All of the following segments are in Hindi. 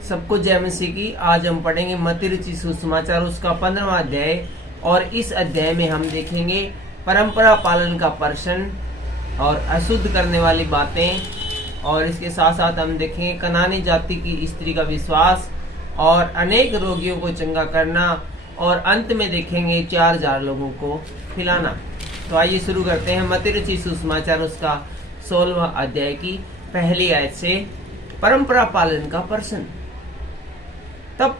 सबको जय मसीह की। आज हम पढ़ेंगे मत्ती रचित सुसमाचार उसका 15वां अध्याय, और इस अध्याय में हम देखेंगे परंपरा पालन का प्रश्न और अशुद्ध करने वाली बातें, और इसके साथ साथ हम देखेंगे कनानी जाति की स्त्री का विश्वास और अनेक रोगियों को चंगा करना, और अंत में देखेंगे 4000 लोगों को खिलाना। तो आइए शुरू करते हैं मत्ती रचित सुसमाचार उसका 16वां अध्याय की पहली आयत से। परंपरा पालन का प्रश्न। तब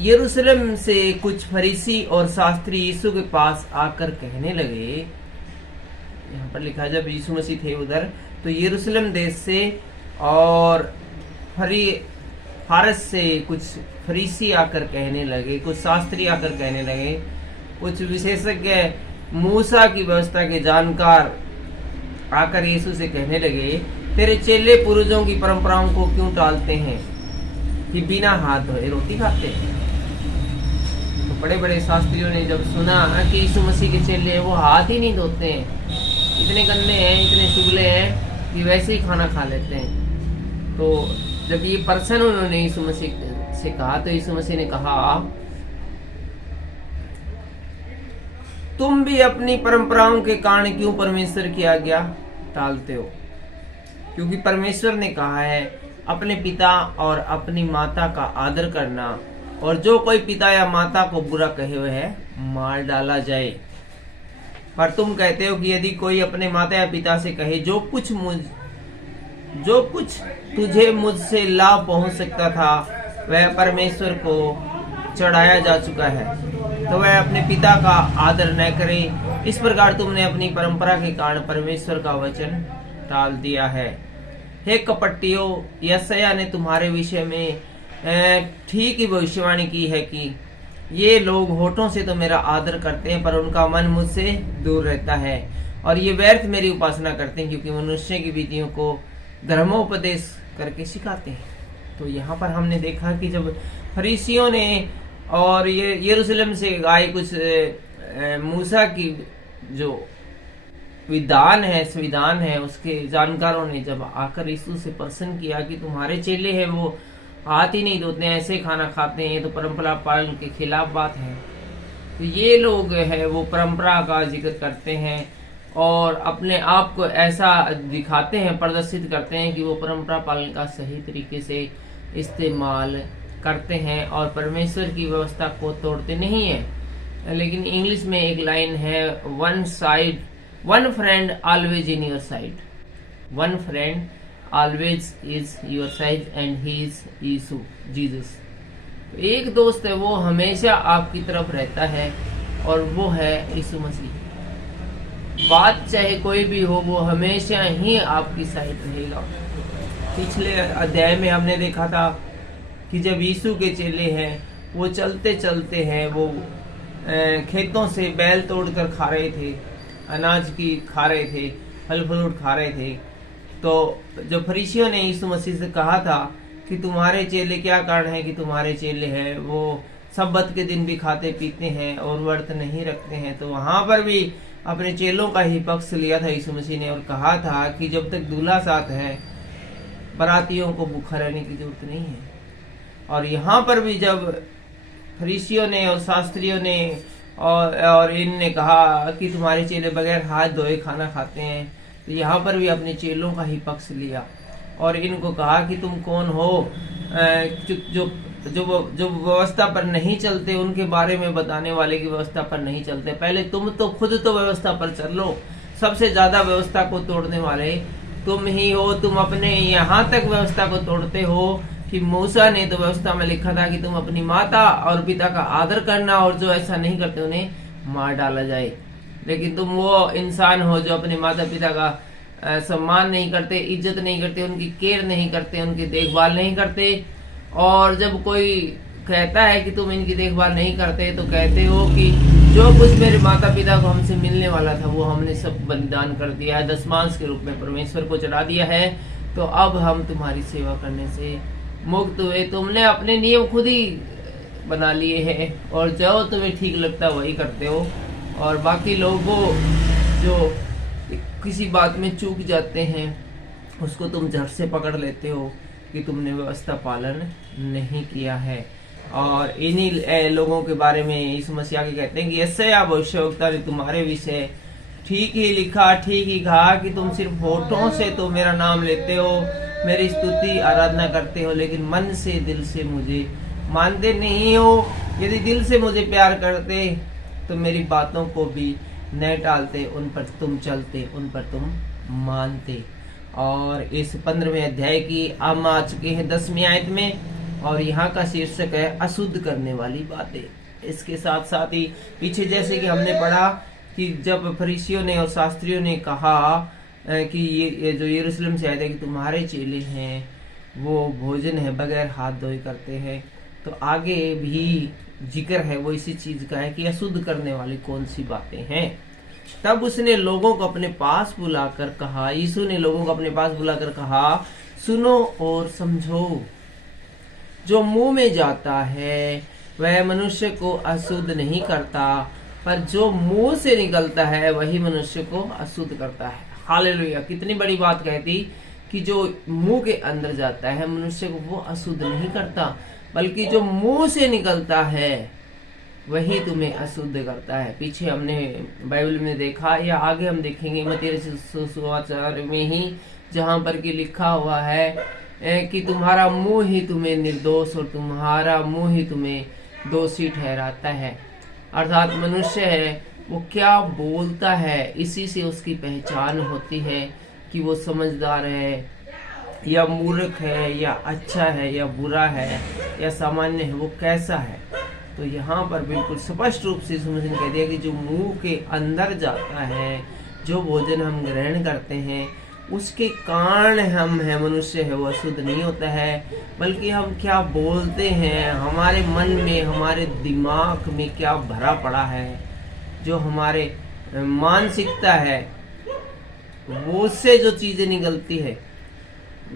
यरूशलेम से कुछ फरीसी और शास्त्री यीशु के पास आकर कहने लगे, यहाँ पर लिखा जब यीशु मसीह थे उधर, तो यरूशलेम देश से और फारस से कुछ फरीसी आकर कहने लगे, कुछ शास्त्री आकर कहने लगे, कुछ विशेषज्ञ मूसा की व्यवस्था के जानकार आकर यीशु से कहने लगे, तेरे चेले पूर्वजों की परंपराओं को क्यों टालते हैं कि बिना हाथ धोए रोटी खाते हैं। तो बड़े बड़े शास्त्रियों ने जब सुना कि यीशु मसीह के चेले वो हाथ ही नहीं धोते हैं, इतने गंदे हैं, इतने चुगले हैं कि वैसे ही खाना खा लेते हैं, तो जब ये प्रश्न उन्होंने यीशु मसीह से कहा, तो यीशु मसीह ने कहा, तुम भी अपनी परंपराओं के कारण क्यों परमेश्वर की आज्ञा टालते हो। क्योंकि परमेश्वर ने कहा है, अपने पिता और अपनी माता का आदर करना, और जो कोई पिता या माता को बुरा कहे हुए है मार डाला जाए। पर तुम कहते हो कि यदि कोई अपने माता या पिता से कहे, जो कुछ तुझे मुझसे लाभ पहुंच सकता था वह परमेश्वर को चढ़ाया जा चुका है, तो वह अपने पिता का आदर न करे। इस प्रकार तुमने अपनी परंपरा के कारण परमेश्वर का वचन टाल दिया है। हे कपटियों, यशायाह ने तुम्हारे विषय में ठीक ही भविष्यवाणी की है कि ये लोग होठों से तो मेरा आदर करते हैं, पर उनका मन मुझसे दूर रहता है, और ये व्यर्थ मेरी उपासना करते हैं, क्योंकि मनुष्य की विधियों को धर्मोपदेश करके सिखाते हैं। तो यहाँ पर हमने देखा कि जब फरीसियों ने और ये यरूशलेम से आए कुछ मूसा की जो संविधान है उसके जानकारों ने जब आकर यीशु से प्रश्न किया कि तुम्हारे चेले हैं वो हाथ ही नहीं धोते हैं, ऐसे खाना खाते हैं, तो परंपरा पालन के खिलाफ बात है। तो ये लोग है वो परंपरा का जिक्र करते हैं और अपने आप को ऐसा दिखाते हैं, प्रदर्शित करते हैं कि वो परंपरा पालन का सही तरीके से इस्तेमाल करते हैं और परमेश्वर की व्यवस्था को तोड़ते नहीं है। लेकिन इंग्लिश में एक लाइन है, one friend always in your side, one friend always is your side and he is Yeshu Jesus. एक दोस्त है वो हमेशा आपकी तरफ रहता है और वो है यीशु मसीह। बात चाहे कोई भी हो, वो हमेशा ही आपकी साइड रहेगा। पिछले अध्याय में हमने देखा था कि जब यीशु के चेले हैं वो चलते चलते हैं, वो खेतों से बैल तोड़कर खा रहे थे, अनाज की खा रहे थे, फल फ्रूट खा रहे थे। तो जो फरीसियों ने यीशु मसीह से कहा था कि तुम्हारे चेले क्या कारण है कि तुम्हारे चेले हैं वो सब्बत के दिन भी खाते पीते हैं और व्रत नहीं रखते हैं, तो वहां पर भी अपने चेलों का ही पक्ष लिया था यीशु मसीह ने और कहा था कि जब तक दूल्हा साथ है बारातियों को भूखा रहने की जरूरत नहीं है। और यहाँ पर भी जब फरीसियों ने और शास्त्रियों ने और इनने कहा कि तुम्हारे चेले बगैर हाथ धोए खाना खाते हैं, तो यहाँ पर भी अपने चेलों का ही पक्ष लिया और इनको कहा कि तुम कौन हो जो व्यवस्था पर नहीं चलते, उनके बारे में बताने वाले की व्यवस्था पर नहीं चलते। पहले तुम तो खुद तो व्यवस्था पर चल लो, सबसे ज्यादा व्यवस्था को तोड़ने वाले तुम ही हो। तुम अपने यहाँ तक व्यवस्था को तोड़ते हो कि मूसा ने तो व्यवस्था में लिखा था कि तुम अपनी माता और पिता का आदर करना, और जो ऐसा नहीं करते उन्हें मार डाला जाए। लेकिन तुम वो इंसान हो जो अपने माता पिता का सम्मान नहीं करते, इज्जत नहीं करते, उनकी केयर नहीं करते, उनकी देखभाल नहीं करते। और जब कोई कहता है कि तुम इनकी देखभाल नहीं करते, तो कहते हो कि जो कुछ मेरे माता पिता को हमसे मिलने वाला था वो हमने सब बलिदान कर दिया है, दशमांश के रूप में परमेश्वर को चढ़ा दिया है, तो अब हम तुम्हारी सेवा करने से मुक्त हुए। तुमने अपने नियम खुद ही बना लिए हैं और जो तुम्हें ठीक लगता है वही करते हो, और बाकी लोगों जो किसी बात में चूक जाते हैं उसको तुम झट से पकड़ लेते हो कि तुमने व्यवस्था पालन नहीं किया है। और इन्हीं लोगों के बारे में यीशु मसीह के कहते हैं कि यशायाह भविष्यवक्ता ने तुम्हारे विषय ठीक ही लिखा, ठीक ही कहा कि तुम सिर्फ होठों से तो मेरा नाम लेते हो, मेरी स्तुति आराधना करते हो, लेकिन मन से दिल से मुझे मानते नहीं हो। यदि दिल से मुझे प्यार करते तो मेरी बातों को भी न टालते, उन पर तुम चलते, उन पर तुम मानते। और इस 15वें अध्याय की हम आ चुके हैं 10वीं आयत में, और यहाँ का शीर्षक है अशुद्ध करने वाली बातें। इसके साथ साथ ही पीछे जैसे कि हमने पढ़ा कि जब फरीसियों ने और शास्त्रियों ने कहा कि ये जो यरूशलेम से आए थे कि तुम्हारे चेले हैं वो भोजन है बगैर हाथ धोए करते हैं, तो आगे भी जिक्र है वो इसी चीज का है कि अशुद्ध करने वाली कौन सी बातें हैं। तब उसने लोगों को अपने पास बुलाकर कहा, यीशु ने लोगों को अपने पास बुलाकर कहा, सुनो और समझो, जो मुंह में जाता है वह मनुष्य को अशुद्ध नहीं करता, पर जो मुंह से निकलता है वही मनुष्य को अशुद्ध करता है। हालेलुया। कितनी बड़ी बात कहती कि जो मुंह के अंदर जाता है मनुष्य को वो अशुद्ध नहीं करता, बल्कि जो मुंह से निकलता है वही तुम्हें अशुद्ध करता है। पीछे हमने बाइबल में देखा, या आगे हम देखेंगे मत्ती सुसमाचार में ही, जहां पर कि लिखा हुआ है कि तुम्हारा मुंह ही तुम्हें निर्दोष और तुम्हारा मुंह ही तुम्हें दोषी ठहराता है। अर्थात मनुष्य है वो क्या बोलता है, इसी से उसकी पहचान होती है कि वो समझदार है या मूर्ख है, या अच्छा है या बुरा है, या सामान्य है, वो कैसा है। तो यहाँ पर बिल्कुल स्पष्ट रूप से यीशु मसीह ने कह दिया कि जो मुंह के अंदर जाता है, जो भोजन हम ग्रहण करते हैं उसके कारण हम है मनुष्य है वो अशुद्ध नहीं होता है, बल्कि हम क्या बोलते हैं, हमारे मन में हमारे दिमाग में क्या भरा पड़ा है, जो हमारे मानसिकता है वो से जो चीजें निकलती है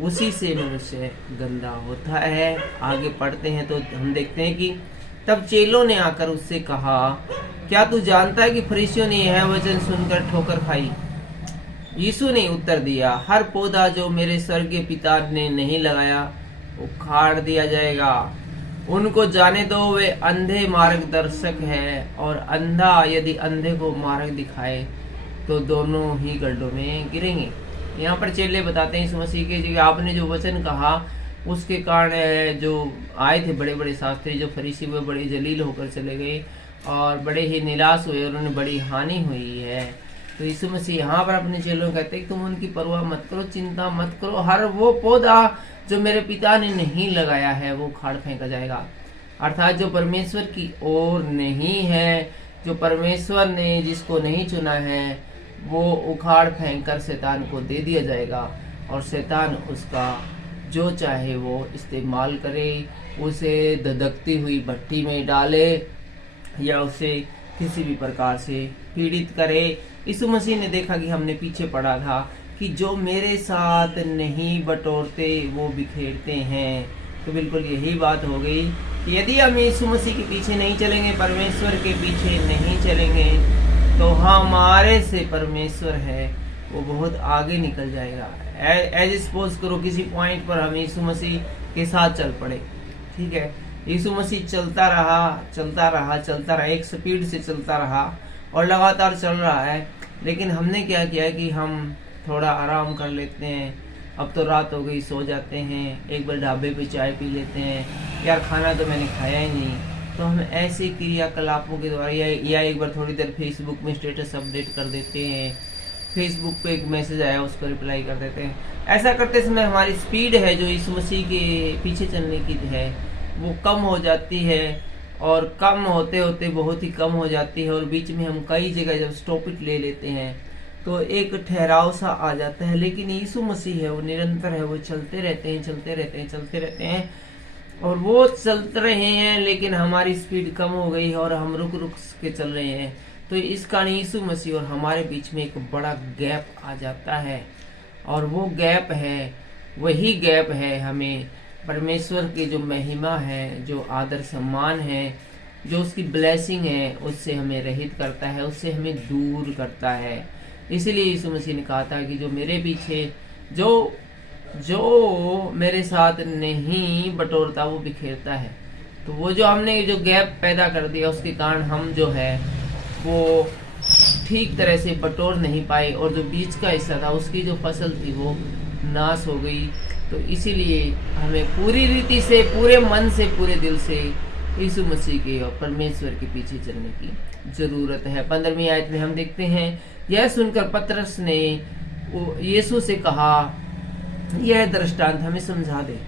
उसी से मनुष्य गंदा होता है। आगे पढ़ते हैं तो हम देखते हैं कि तब चेलों ने आकर उससे कहा, क्या तू जानता है कि फरीसियों ने यह वचन सुनकर ठोकर खाई? यीशु ने उत्तर दिया, हर पौधा जो मेरे स्वर्गीय पिता ने नहीं लगाया उखाड़ दिया जाएगा। उनको जाने दो, वे अंधे मार्गदर्शक है, और अंधा यदि अंधे को मार्ग दिखाए तो दोनों ही गड्ढों में गिरेंगे। यहाँ पर चेले बताते हैं यीशु मसीह के, आपने जो वचन कहा उसके कारण जो आए थे बड़े बड़े शास्त्री, जो फरीसी, वे बड़े जलील होकर चले गए और बड़े ही निराश हुए और उन्हें बड़ी हानि हुई है। तो यीशु मसीह यहाँ पर अपने चेलों को कहते हैं कि तुम उनकी परवाह मत करो, चिंता मत करो, हर वो पौधा जो मेरे पिता ने नहीं लगाया है वो उखाड़ फेंका जाएगा। अर्थात जो परमेश्वर की ओर नहीं है, जो परमेश्वर ने जिसको नहीं चुना है, वो उखाड़ फेंक कर शैतान को दे दिया जाएगा, और शैतान उसका जो चाहे वो इस्तेमाल करे, उसे धधकती हुई भट्टी में डाले या उसे किसी भी प्रकार से पीड़ित करे। यीशु मसीह ने देखा कि हमने पीछे पढ़ा था कि जो मेरे साथ नहीं बटोरते वो बिखेरते हैं। तो बिल्कुल यही बात हो गई कि यदि हम यीशु मसीह के पीछे नहीं चलेंगे, परमेश्वर के पीछे नहीं चलेंगे, तो हमारे से परमेश्वर है वो बहुत आगे निकल जाएगा। एज सपोज करो किसी पॉइंट पर हम यीशु मसीह के साथ चल पड़े, ठीक है, यीशु मसीह चलता रहा, एक स्पीड से चलता रहा और लगातार चल रहा है, लेकिन हमने क्या किया कि हम थोड़ा आराम कर लेते हैं, अब तो रात हो गई, सो जाते हैं, एक बार ढाबे पे चाय पी लेते हैं, यार खाना तो मैंने खाया ही नहीं। तो हम ऐसे क्रियाकलापों के द्वारा या एक बार थोड़ी देर फेसबुक में स्टेटस अपडेट कर देते हैं, फेसबुक पे एक मैसेज आया उसको रिप्लाई कर देते हैं। ऐसा करते समय हमारी स्पीड है जो यीशु मसीह के पीछे चलने की है वो कम हो जाती है, और कम होते होते बहुत ही कम हो जाती है, और बीच में हम कई जगह जब स्टॉपिट ले लेते हैं तो एक ठहराव सा आ जाता है। लेकिन यीशु मसीह है वो निरंतर है, वो चलते रहते हैं और वो चलते रहे हैं, लेकिन हमारी स्पीड कम हो गई है और हम रुक के चल रहे हैं। तो इस कारण यीशु मसीह और हमारे बीच में एक बड़ा गैप आ जाता है, और वो गैप है, वही गैप है हमें परमेश्वर की जो महिमा है, जो आदर सम्मान है, जो उसकी ब्लेसिंग है, उससे हमें रहित करता है, उससे हमें दूर करता है। इसलिए यीशु मसीह ने कहा था कि जो मेरे पीछे जो जो मेरे साथ नहीं बटोरता वो बिखेरता है। तो वो जो हमने जो गैप पैदा कर दिया उसके कारण हम जो है वो ठीक तरह से बटोर नहीं पाए, और जो बीच का हिस्सा था उसकी जो फसल थी वो नाश हो गई। तो इसीलिए हमें पूरी रीति से, पूरे मन से, पूरे दिल से यीशु मसीह के और परमेश्वर के पीछे चलने की जरूरत है। 15वीं आयत में हम देखते हैं, यह सुनकर पतरस ने यीशु से कहा, यह दृष्टांत हमें समझा दे।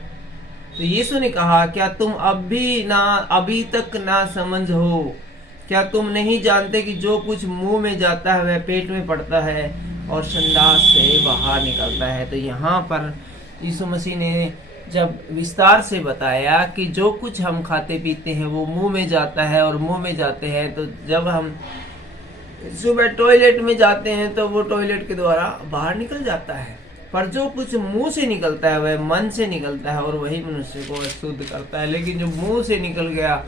तो यीशु ने कहा, क्या तुम अभी तक ना समझ हो? क्या तुम नहीं जानते कि जो कुछ मुंह में जाता है वह पेट में पड़ता है और संडास से बाहर निकलता है? तो यहाँ पर यीशु मसीह ने जब विस्तार से बताया कि जो कुछ हम खाते पीते हैं वो मुंह में जाता है, और मुंह में जाते हैं तो जब हम सुबह टॉयलेट में जाते हैं तो वो टॉयलेट के द्वारा बाहर निकल जाता है, पर जो कुछ मुंह से निकलता है वह मन से निकलता है और वही मनुष्य को अशुद्ध करता है। लेकिन जो मुंह से निकल गया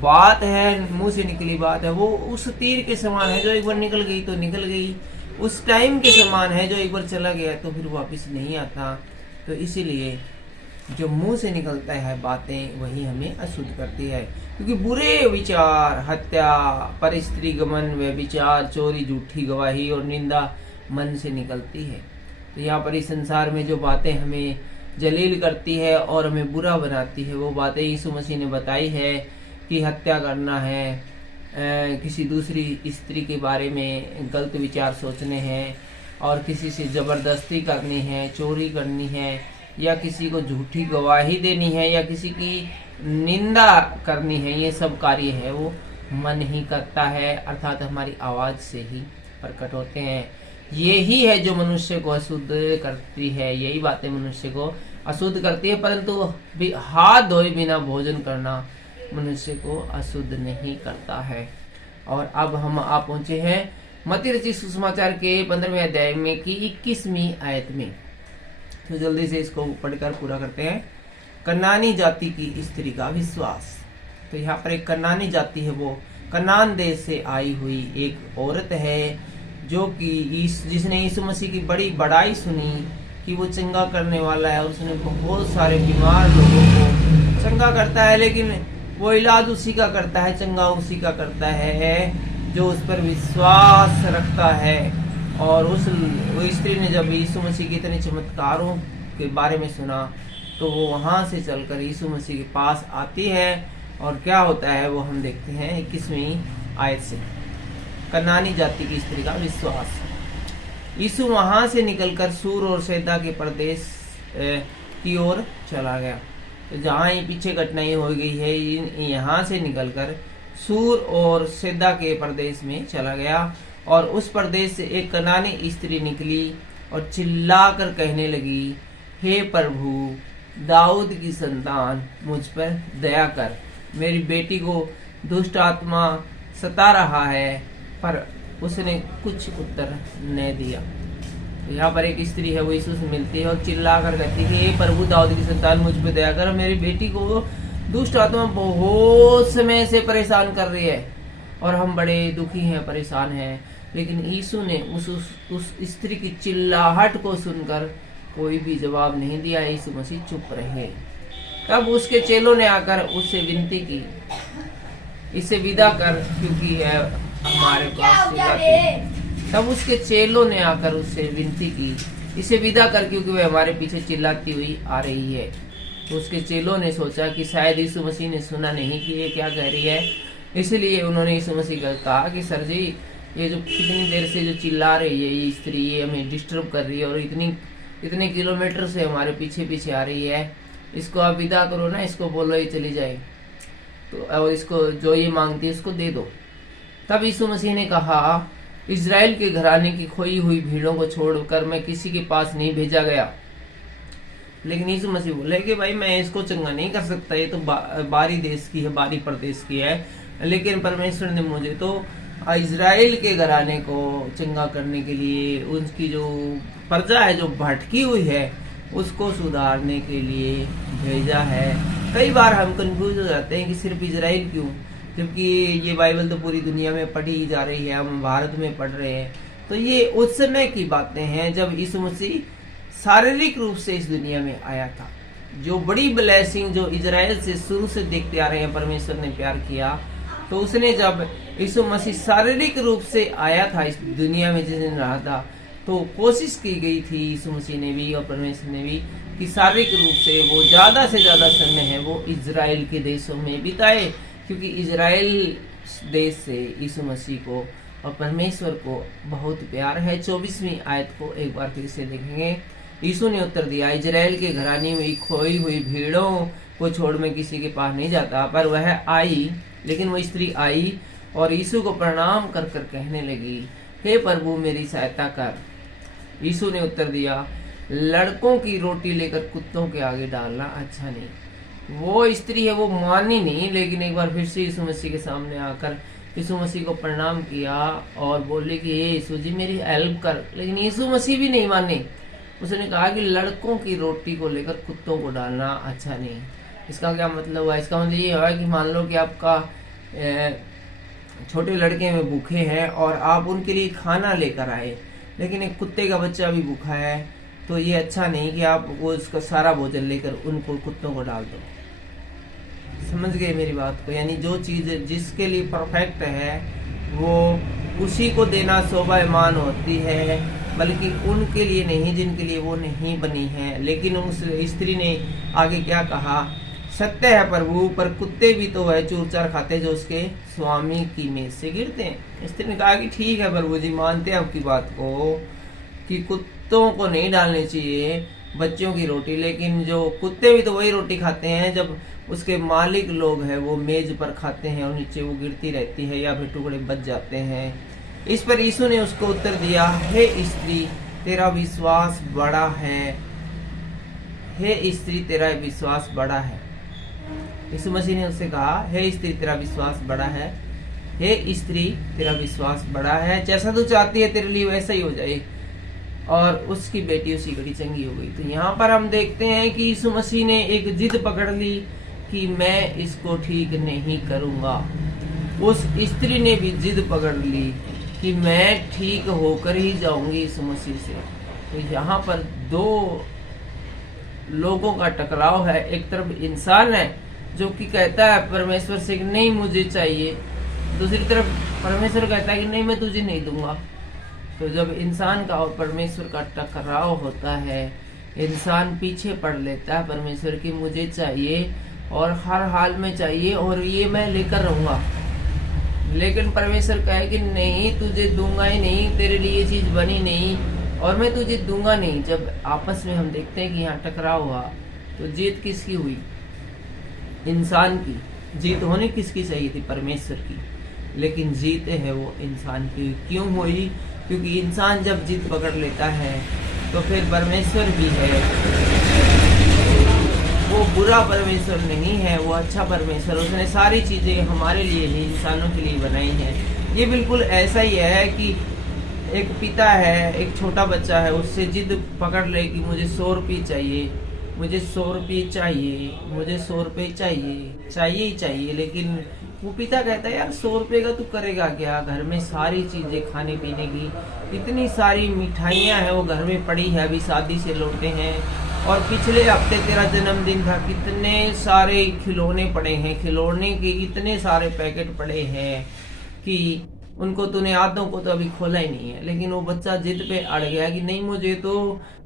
बात है, मुंह से निकली बात है, वो उस तीर के समान है, जो एक बार निकल गई तो निकल गई, उस टाइम के समान है जो एक बार चला गया तो फिर वापस नहीं आता। तो इसीलिए जो मुंह से निकलता है बातें वही हमें अशुद्ध करती है, क्योंकि बुरे विचार, हत्या, परस्त्री गमन, व्यभिचार, चोरी, झूठी गवाही और निंदा मन से निकलती है। तो यहाँ पर इस संसार में जो बातें हमें जलील करती है और हमें बुरा बनाती है वो बातें यीशु मसीह ने बताई है कि हत्या करना है, किसी दूसरी स्त्री के बारे में गलत विचार सोचने हैं, और किसी से जबरदस्ती करनी है, चोरी करनी है, या किसी को झूठी गवाही देनी है, या किसी की निंदा करनी है। ये सब कार्य है वो मन ही करता है, अर्थात हमारी आवाज से ही प्रकट होते हैं। यही है जो मनुष्य को अशुद्ध करती है, यही बातें मनुष्य को अशुद्ध करती है। परंतु हाथ धोए बिना भोजन करना मनुष्य को अशुद्ध नहीं करता है। और अब हम आ पहुंचे हैं मत्ती रचित सुसमाचार के 15वें अध्याय में की 21वीं आयत में। तो जल्दी से इसको पढ़कर पूरा करते हैं। कनानी जाति की स्त्री का विश्वास। तो यहाँ पर एक कनानी जाति है, वो कनान देश से आई हुई एक औरत है जो कि जिसने यीशु मसीह की बड़ी बड़ाई सुनी कि वो चंगा करने वाला है, और उसने बहुत सारे बीमार लोगों को चंगा करता है। लेकिन वो इलाज उसी का करता है, चंगा उसी का करता है जो उस पर विश्वास रखता है। और वो स्त्री ने जब यीशु मसीह के इतने चमत्कारों के बारे में सुना तो वो वहां से चलकर यीशु मसीह के पास आती है, और क्या होता है वो हम देखते हैं 21वीं आयत से। कनानी जाति की स्त्री का विश्वास। यीशु वहां से निकलकर सूर और सैदा के प्रदेश की ओर चला गया। तो जहाँ ये पीछे घटनाएं हो गई है, यहाँ से निकलकर सूर और सैदा के प्रदेश में चला गया, और उस प्रदेश से एक कनानी स्त्री निकली और चिल्लाकर कहने लगी, हे प्रभु, दाऊद की संतान, मुझ पर दया कर, मेरी बेटी को दुष्ट आत्मा सता रहा है। पर उसने कुछ उत्तर नहीं दिया। तो यहाँ पर एक स्त्री है, वो यीशु से मिलती है और चिल्ला कर कहती है, हे प्रभु, दाऊद की संतान, मुझ पर दया कर, मेरी बेटी को दुष्ट आत्मा बहुत समय से परेशान कर रही है और हम बड़े दुखी हैं, परेशान हैं। लेकिन यीशु ने उस स्त्री की चिल्लाहट को सुनकर कोई भी जवाब नहीं दिया। यीशु मसीह चुप रहे। तब उसके चेलों ने आकर उससे विनती की, इसे विदा कर, क्योंकि है हमारे पास चिल्लाती। तब उसके चेलों ने आकर उससे विनती की, इसे विदा कर, क्योंकि वह हमारे पीछे चिल्लाती हुई आ रही है। तो उसके चेलों ने सोचा कि शायद यीशु मसीह ने सुना नहीं कि ये क्या कह रही है, इसलिए उन्होंने यीशु मसीह को कहा कि सर जी, ये जो कितनी देर से जो चिल्ला रही है ये स्त्री, ये हमें डिस्टर्ब कर रही है और इतने किलोमीटर से हमारे पीछे पीछे आ रही है, इसको आप विदा करो ना, इसको बोलो ये चली जाए, तो और इसको जो ये मांगती है इसको दे दो। तब यीशु मसीह ने कहा, इजराइल के घराने की खोई हुई भीड़ों को छोड़कर मैं किसी के पास नहीं भेजा गया। लेकिन यीशु मसीह बोले कि भाई मैं इसको चंगा नहीं कर सकता, ये तो बारी देश की है, बारी प्रदेश की है, लेकिन परमेश्वर ने मुझे तो इजराइल के घराने को चंगा करने के लिए, उनकी जो प्रजा है जो भटकी हुई है उसको सुधारने के लिए भेजा है। कई बार हम कंफ्यूज हो जाते हैं कि सिर्फ इजराइल क्यों, जबकि ये बाइबल तो पूरी दुनिया में पढ़ी जा रही है, हम भारत में पढ़ रहे हैं। तो ये उस समय की बातें हैं जब यीशु मसीह शारीरिक रूप से इस दुनिया में आया था। जो बड़ी ब्लेसिंग जो इजराइल से शुरू से देखते आ रहे हैं, परमेश्वर ने प्यार किया, तो उसने जब यीशु मसीह शारीरिक रूप से आया था इस दुनिया में जिस दिन रहा था, तो कोशिश की गई थी यीशु मसीह ने भी और परमेश्वर ने भी कि शारीरिक रूप से वो ज्यादा से ज्यादा समय है वो इजराइल के देशों में बिताए, क्योंकि इजराइल देश से यीशु मसीह को और परमेश्वर को बहुत प्यार है। 24वीं आयत को एक बार फिर से देखेंगे। यीशु ने उत्तर दिया, इजराइल के घराने में खोई हुई भीड़ों को छोड़ मैं किसी के पास नहीं जाता। पर वह आई, लेकिन वह स्त्री आई और यीशु को प्रणाम कर कर कहने लगी, हे प्रभु मेरी सहायता कर। यीशु ने उत्तर दिया, लड़कों की रोटी लेकर कुत्तों के आगे डालना अच्छा नहीं। वो स्त्री है वो मानी नहीं, लेकिन एक बार फिर से यीशु मसीह के सामने आकर यीशु मसीह को प्रणाम किया और बोले कि हे यीशु जी मेरी हेल्प कर। लेकिन यीशु मसीह भी नहीं माने। उसने कहा कि लड़कों की रोटी को लेकर कुत्तों को डालना अच्छा नहीं। इसका क्या मतलब हुआ? इसका मतलब ये हुआ कि मान लो कि आपका छोटे लड़के में भूखे हैं और आप उनके लिए खाना लेकर आए, लेकिन एक कुत्ते का बच्चा भी भूखा है, तो ये अच्छा नहीं कि आप वो उसका सारा भोजन लेकर उनको कुत्तों को डाल दो। समझ गए मेरी बात को? यानी जो चीज जिसके लिए परफेक्ट है वो उसी को देना शोभायमान होती है, बल्कि उनके लिए नहीं जिनके लिए वो नहीं बनी है। लेकिन उस स्त्री ने आगे क्या कहा, सत्य है प्रभु, पर कुत्ते भी तो वह चूर चार खाते जो उसके स्वामी की मेज से गिरते हैं। स्त्री ने कहा कि ठीक है प्रभु जी, मानते हैं आपकी बात को कि कुत्तों को नहीं डालनी चाहिए बच्चों की रोटी, लेकिन जो कुत्ते भी तो वही रोटी खाते हैं जब उसके मालिक लोग हैं वो मेज पर खाते हैं और नीचे वो गिरती रहती है या फिर टुकड़े बच जाते हैं। इस पर यीशु ने उसको उत्तर दिया, हे स्त्री तेरा विश्वास बड़ा है, हे स्त्री तेरा विश्वास बड़ा है। यीशु मसीह ने उससे कहा, हे स्त्री तेरा विश्वास बड़ा है, हे स्त्री तेरा विश्वास बड़ा है, जैसा तू चाहती है तेरे लिए वैसा ही हो जाए। और उसकी बेटी उसी घड़ी चंगी हो गई। तो यहाँ पर हम देखते हैं कि यीशु मसीह ने एक जिद पकड़ ली कि मैं इसको ठीक नहीं करूंगा। उस स्त्री ने भी जिद पकड़ ली कि मैं ठीक होकर ही जाऊंगी यीशु मसीह से। तो यहाँ पर दो लोगों का टकराव है। एक तरफ इंसान है जो कि कहता है परमेश्वर से कि नहीं मुझे चाहिए, दूसरी तरफ परमेश्वर कहता है कि नहीं मैं तुझे नहीं दूंगा। तो जब इंसान का और परमेश्वर का टकराव होता है, इंसान पीछे पड़ लेता है परमेश्वर की मुझे चाहिए और हर हाल में चाहिए और ये मैं लेकर रहूंगा। लेकिन परमेश्वर कहे कि नहीं तुझे दूंगा ही नहीं, तेरे लिए ये चीज बनी नहीं और मैं तुझे दूंगा नहीं। जब आपस में हम देखते हैं कि यहाँ टकराव हुआ तो जीत किसकी हुई? इंसान की। जीत होनी किसकी चाहिए थी? परमेश्वर की। लेकिन जीत है वो इंसान की। क्यों हुई? क्योंकि इंसान जब जीत पकड़ लेता है तो फिर परमेश्वर भी है वो बुरा परमेश्वर नहीं है, वो अच्छा परमेश्वर। उसने सारी चीजें हमारे लिए ही, इंसानों के लिए बनाई हैं। ये बिल्कुल ऐसा ही है कि एक पिता है, एक छोटा बच्चा है, उससे जिद पकड़ ले कि मुझे 100 रुपये चाहिए, मुझे 100 रुपये चाहिए, मुझे 100 रुपये चाहिए, चाहिए ही चाहिए। लेकिन वो पिता कहता है यार 100 रुपये का तू करेगा क्या? घर में सारी चीजें खाने पीने की, इतनी सारी मिठाइयाँ हैं वो घर में पड़ी है, अभी शादी से लौटे हैं और पिछले हफ्ते तेरा जन्मदिन था, कितने सारे खिलौने पड़े हैं, खिलौने के इतने सारे पैकेट पड़े हैं कि उनको तूने आधों को तो अभी खोला ही नहीं है। लेकिन वो बच्चा जिद पे अड़ गया कि नहीं मुझे तो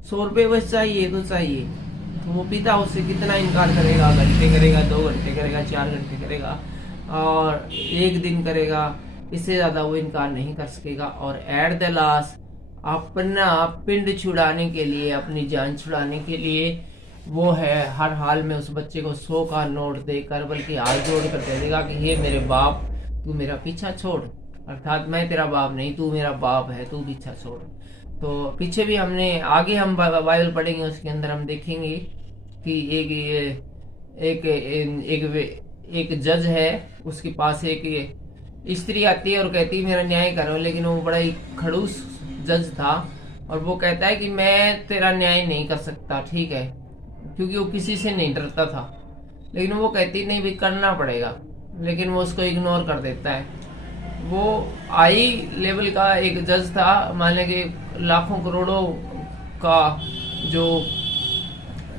100 रुपये बस चाहिए तो चाहिए। तो वो पिता उससे कितना इनकार करेगा? घंटे करेगा, 2 घंटे करेगा, 4 घंटे करेगा और 1 दिन करेगा, इससे ज्यादा वो इनकार नहीं कर सकेगा। और एट द लास्ट अपना पिंड छुड़ाने के लिए, अपनी जान छुड़ाने के लिए वो है हर हाल में उस बच्चे को 100 का नोट देकर, बल्कि हाथ जोड़ कर कह देगा कि हे मेरे बाप तू मेरा पीछा छोड़, अर्थात मैं तेरा बाप नहीं तू मेरा बाप है, तू पीछा छोड़। तो पीछे भी हमने आगे हम बाइबल पढ़ेंगे, उसके अंदर हम देखेंगे कि एक जज है, उसके पास एक स्त्री आती है और कहती है मेरा न्याय करो। लेकिन वो बड़ा ही खड़ूस जज था और वो कहता है कि मैं तेरा न्याय नहीं कर सकता, ठीक है, क्योंकि वो किसी से नहीं डरता था। लेकिन वो कहती नहीं भी करना पड़ेगा, लेकिन वो उसको इग्नोर कर देता है। वो हाई लेवल का एक जज था, मान लें कि लाखों करोड़ों का जो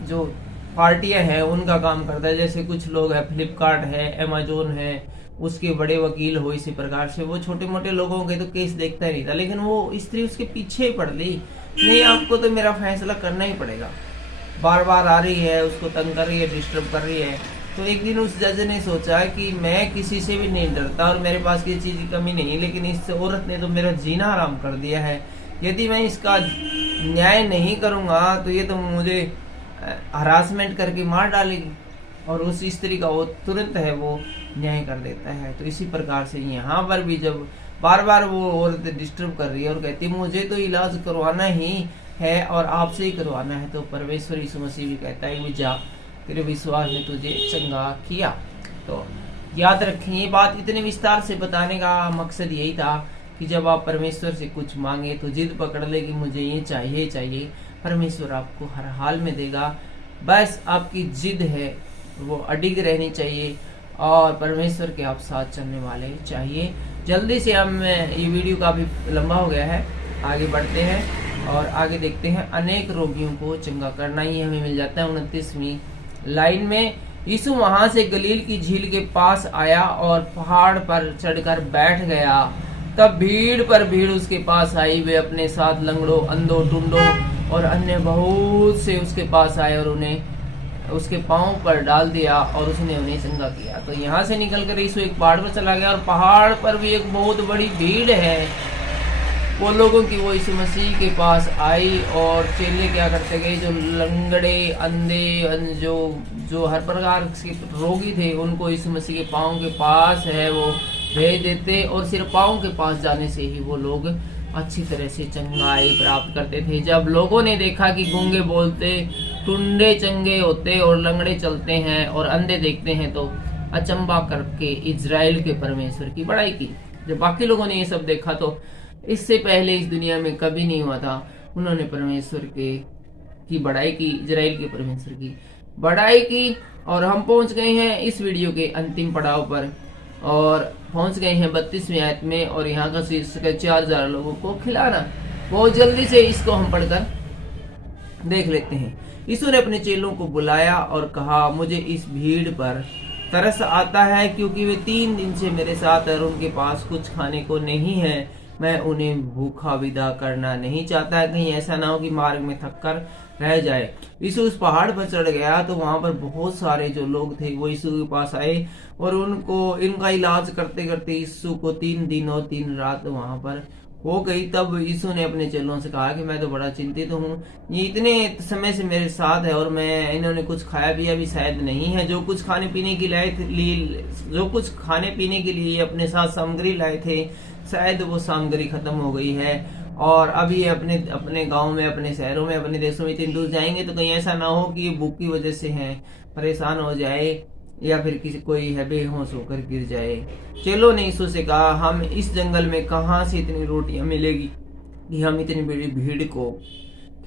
जो पार्टियां हैं उनका काम करता है। जैसे कुछ लोग है, फ्लिपकार्ट है, अमेजोन है, उसके बड़े वकील हो, इसी प्रकार से वो छोटे मोटे लोगों के तो केस देखता ही नहीं था, लेकिन वो स्त्री उसके पीछे ही पड़ गई, नहीं आपको तो मेरा फैसला करना ही पड़ेगा। बार बार आ रही है, उसको तंग कर रही है, डिस्टर्ब कर रही है। तो एक दिन उस जज ने सोचा कि मैं किसी से भी नहीं डरता और मेरे पास किसी चीज की कमी नहीं, लेकिन इस औरत ने तो मेरा जीना हराम कर दिया है। यदि मैं इसका न्याय नहीं करूंगा तो ये तो मुझे हरासमेंट करके मार डालेगी। और उस स्त्री का वो तुरंत है वो न्याय कर देता है। तो इसी प्रकार से यहाँ पर भी जब बार बार वो औरत डिस्टर्ब कर रही है और कहती है मुझे तो इलाज करवाना ही है और आपसे ही करवाना है, तो परमेश्वर यीशु मसीह भी कहता है कि जा, तेरे विश्वास ने तुझे चंगा किया। तो याद रखें, ये बात इतने विस्तार से बताने का मकसद यही था कि जब आप परमेश्वर से कुछ मांगे तो जिद पकड़ ले कि मुझे ये चाहिए चाहिए, परमेश्वर आपको हर हाल में देगा। बस आपकी जिद है वो अडिग रहनी चाहिए और परमेश्वर के आप साथ चलने वाले चाहिए। जल्दी से हम, ये वीडियो काफी लंबा हो गया है, आगे बढ़ते हैं और आगे देखते हैं। अनेक रोगियों को चंगा करना ही हमें मिल जाता है 29वीं लाइन में। यीशु वहां से गलील की झील के पास आया और पहाड़ पर चढ़कर बैठ गया। तब भीड़ पर भीड़ उसके पास आई, वे अपने साथ लंगड़ों, अंधों, टुंडों और अन्य बहुत से उसके पास आए और उन्हें उसके पांव पर डाल दिया और उसने उन्हें चंगा किया। तो यहाँ से निकलकर यीशु एक पहाड़ पर चला गया और पहाड़ पर भी एक बहुत बड़ी भीड़ है वो लोगों की, वो यीशु मसीह के पास आई। और चेले क्या करते गए, जो लंगड़े, अंधे, जो हर प्रकार के रोगी थे उनको यीशु मसीह के पांव के पास है वो भेज देते और सिर्फ पांव के पास जाने से ही वो लोग अच्छी तरह से चंगाई प्राप्त करते थे। जब लोगों ने देखा कि गूंगे बोलते, टुंडे चंगे होते और लंगड़े चलते हैं और अंधे देखते हैं, तो अचंबा करके इजराइल के परमेश्वर की बड़ाई की। जब बाकी लोगों ने ये सब देखा तो इससे पहले इस दुनिया में कभी नहीं हुआ था, उन्होंने परमेश्वर की बड़ाई की, इजराइल के परमेश्वर की बड़ाई की। और हम पहुंच गए हैं इस वीडियो के अंतिम पड़ाव पर और पहुंच गए हैं 32वीं आयत में, और यहाँ का शीर्षक है 4000 लोगों को खिलाना। बहुत जल्दी से इसको हम पढ़कर देख लेते हैं। यीशु ने अपने चेलों को बुलाया और कहा, मुझे इस भीड़ पर तरस आता है क्योंकि वे 3 दिन से मेरे साथ और उनके पास कुछ खाने को नहीं है। मैं उन्हें भूखा विदा करना नहीं चाहता, कहीं ऐसा ना हो कि मार्ग में थक कर रह जाए। यीशु उस पहाड़ पर चढ़ गया तो वहां पर बहुत सारे जो लोग थे वो यीशु के पास आए और उनको इनका इलाज करते करते यीशु को 3 दिन और 3 रात वहां पर हो गई। तब यीशु ने अपने चेलों से कहा कि मैं तो बड़ा चिंतित हूँ, ये इतने समय से मेरे साथ है और मैं इन्होंने कुछ खाया पिया भी शायद नहीं है। जो कुछ खाने पीने के लिए अपने साथ सामग्री लाए थे, शायद वो सामग्री खत्म हो गई है और अब ये अपने गांव में, अपने शहरों में, अपने देशों में इतनी दूर जाएंगे तो कहीं ऐसा ना हो कि ये भूख की वजह से हैं, परेशान हो जाए या फिर किसी कोई है बेहोश होकर गिर जाए। चेलों ने यीशु से कहा, हम इस जंगल में कहाँ से इतनी रोटियां मिलेगी कि हम इतनी बड़ी भीड़ को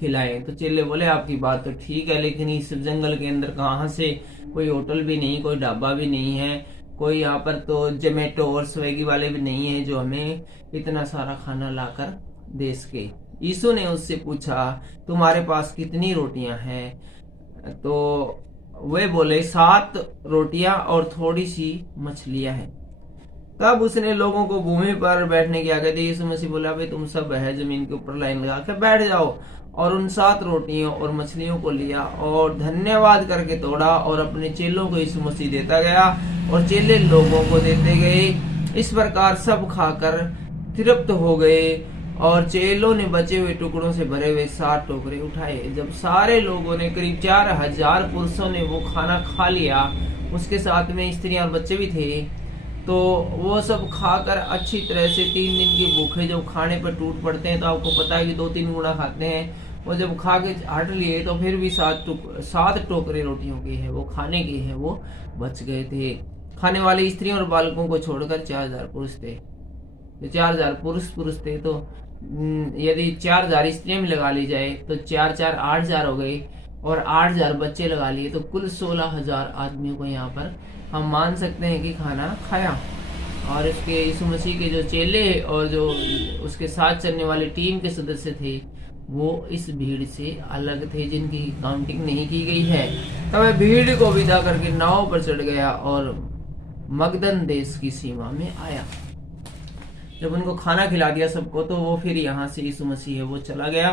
खिलाएं। तो चेले बोले, आपकी बात तो ठीक है, लेकिन इस जंगल के अंदर कहाँ से, कोई होटल भी नहीं, कोई ढाबा भी नहीं है, कोई यहाँ पर तो जोमेटो और स्विगी वाले भी नहीं है जो हमें इतना सारा खाना लाकर दे सके। यीशु ने उससे पूछा, तुम्हारे पास कितनी रोटियां हैं? तो वे बोले, 7 रोटियां और थोड़ी सी मछलियां हैं। तब उसने लोगों को भूमि पर बैठने की आज्ञा दी। यीशु मसीह बोला, भाई तुम सब है जमीन के ऊपर लाइन लगा कर बैठ जाओ। और उन 7 रोटियों और मछलियों को लिया और धन्यवाद करके तोड़ा और अपने चेलों को यीशु मसीह देता गया और चेले लोगों को देते गए। इस प्रकार सब खाकर तृप्त हो गए और चेलों ने बचे हुए टुकड़ों से भरे हुए 7 टोकरे उठाए। जब सारे लोगों ने, करीब 4000 पुरुषों ने वो खाना खा लिया, उसके साथ में स्त्रियां और बच्चे भी थे, तो वो सब खाकर अच्छी तरह से 3 दिन की भूखे जब खाने पर टूट पड़ते हैं तो आपको पता है कि 2-3 गुना खाते हैं। वो जब खा के हट लिए तो फिर भी 7 टोकरे रोटियों के हैं वो खाने के हैं वो बच गए थे। खाने वाली स्त्रियों और बालकों को छोड़कर 4000 पुरुष थे। 4000 पुरुष थे, तो यदि 4000 स्त्रियां भी लगा ली जाए तो 4-4 8000 हो गए और 8000 बच्चे लगा लिए तो कुल 16000 आदमियों को यहाँ पर हम मान सकते हैं कि खाना खाया। और इसके यीशु मसीह के जो चेले और जो उसके साथ चलने वाले टीम के सदस्य थे वो इस भीड़ से अलग थे, जिनकी काउंटिंग नहीं की गई है। तब वह भीड़ को विदा करके नाव पर चढ़ गया और मगदन देश की सीमा में आया। जब उनको खाना खिला दिया सबको, तो वो फिर यहाँ से यीशु मसीह है वो चला गया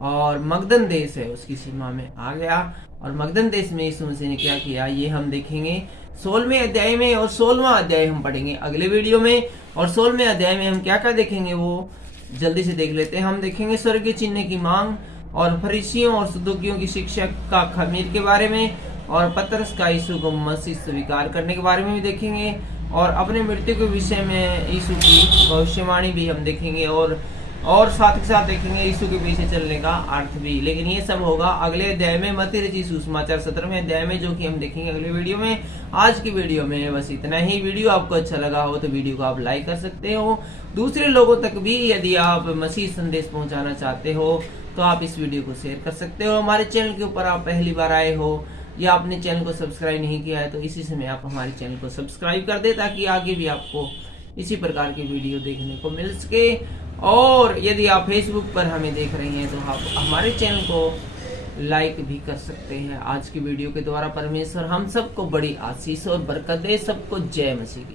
और मगदन देश है उसकी सीमा में आ गया। और मगदन देश में यीशु मसीह ने क्या किया, ये हम देखेंगे 16वें अध्याय में। और 16वां अध्याय हम पढ़ेंगे अगले वीडियो में। और 16वें अध्याय में हम क्या क्या देखेंगे वो जल्दी से देख लेते हैं। हम देखेंगे स्वर्गीय चिन्ह की मांग, और फरीसियों और सदूकियों की शिक्षा का खमीर के बारे में, और पतरस का यीशु को मसीह स्वीकार करने के बारे में भी देखेंगे, और अपने मृत्यु के विषय में यीशु की भविष्यवाणी भी हम देखेंगे, और साथ ही साथ देखेंगे यीशु के पीछे चलने का अर्थ भी। लेकिन ये सब होगा अगले अध्याय में, मत्ती रचित यीशु समाचार 17वें अध्याय में, जो कि हम देखेंगे अगले वीडियो में। आज की वीडियो में बस इतना ही। वीडियो आपको अच्छा लगा हो तो वीडियो को आप लाइक कर सकते हो। दूसरे लोगों तक भी यदि आप मसीह संदेश पहुंचाना चाहते हो तो आप इस वीडियो को शेयर कर सकते हो। हमारे चैनल के ऊपर आप पहली बार आए हो या आपने चैनल को सब्सक्राइब नहीं किया है तो इसी समय आप हमारे चैनल को सब्सक्राइब कर दे, ताकि आगे भी आपको इसी प्रकार की वीडियो देखने को मिल सके। और यदि आप फेसबुक पर हमें देख रही हैं तो आप हमारे चैनल को लाइक भी कर सकते हैं। आज की वीडियो के द्वारा परमेश्वर हम सबको बड़ी आशीष और बरकत दे। सबको जय मसीह की।